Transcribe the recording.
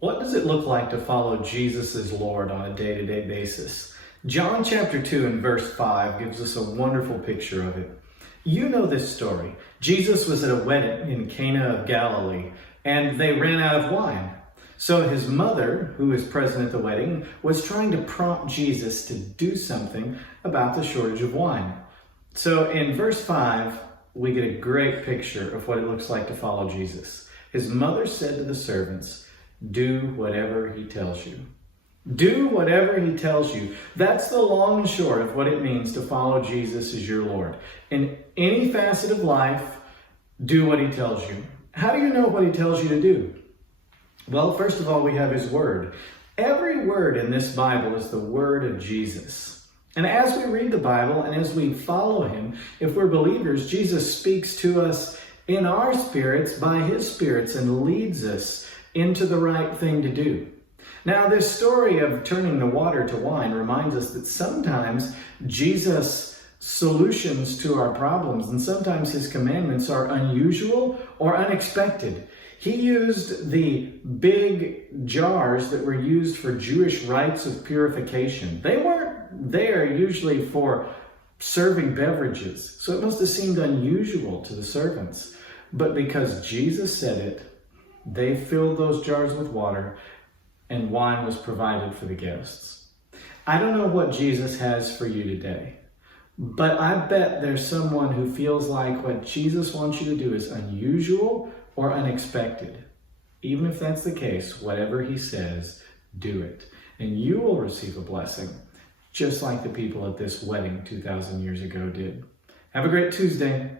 What does it look like to follow Jesus as Lord on a day-to-day basis? John chapter 2 and verse 5 gives us a wonderful picture of it. You know this story. Jesus was at a wedding in Cana of Galilee, and they ran out of wine. So his mother, who was present at the wedding, was trying to prompt Jesus to do something about the shortage of wine. So in verse 5, we get a great picture of what it looks like to follow Jesus. His mother said to the servants, "Do whatever he tells you." Do whatever he tells you. That's the long and short of what it means to follow Jesus as your Lord. In any facet of life, do what he tells you. How do you know what he tells you to do? Well, first of all, we have his word. Every word in this Bible is the word of Jesus. And as we read the Bible and as we follow him, if we're believers, Jesus speaks to us in our spirits by his spirits and leads us into the right thing to do. Now, this story of turning the water to wine reminds us that sometimes Jesus' solutions to our problems and sometimes his commandments are unusual or unexpected. He used the big jars that were used for Jewish rites of purification. They weren't there usually for serving beverages, so it must have seemed unusual to the servants. But because Jesus said it, they filled those jars with water, and wine was provided for the guests. I don't know what Jesus has for you today, but I bet there's someone who feels like what Jesus wants you to do is unusual or unexpected. Even if that's the case, whatever he says, do it. And you will receive a blessing, just like the people at this wedding 2,000 years ago did. Have a great Tuesday.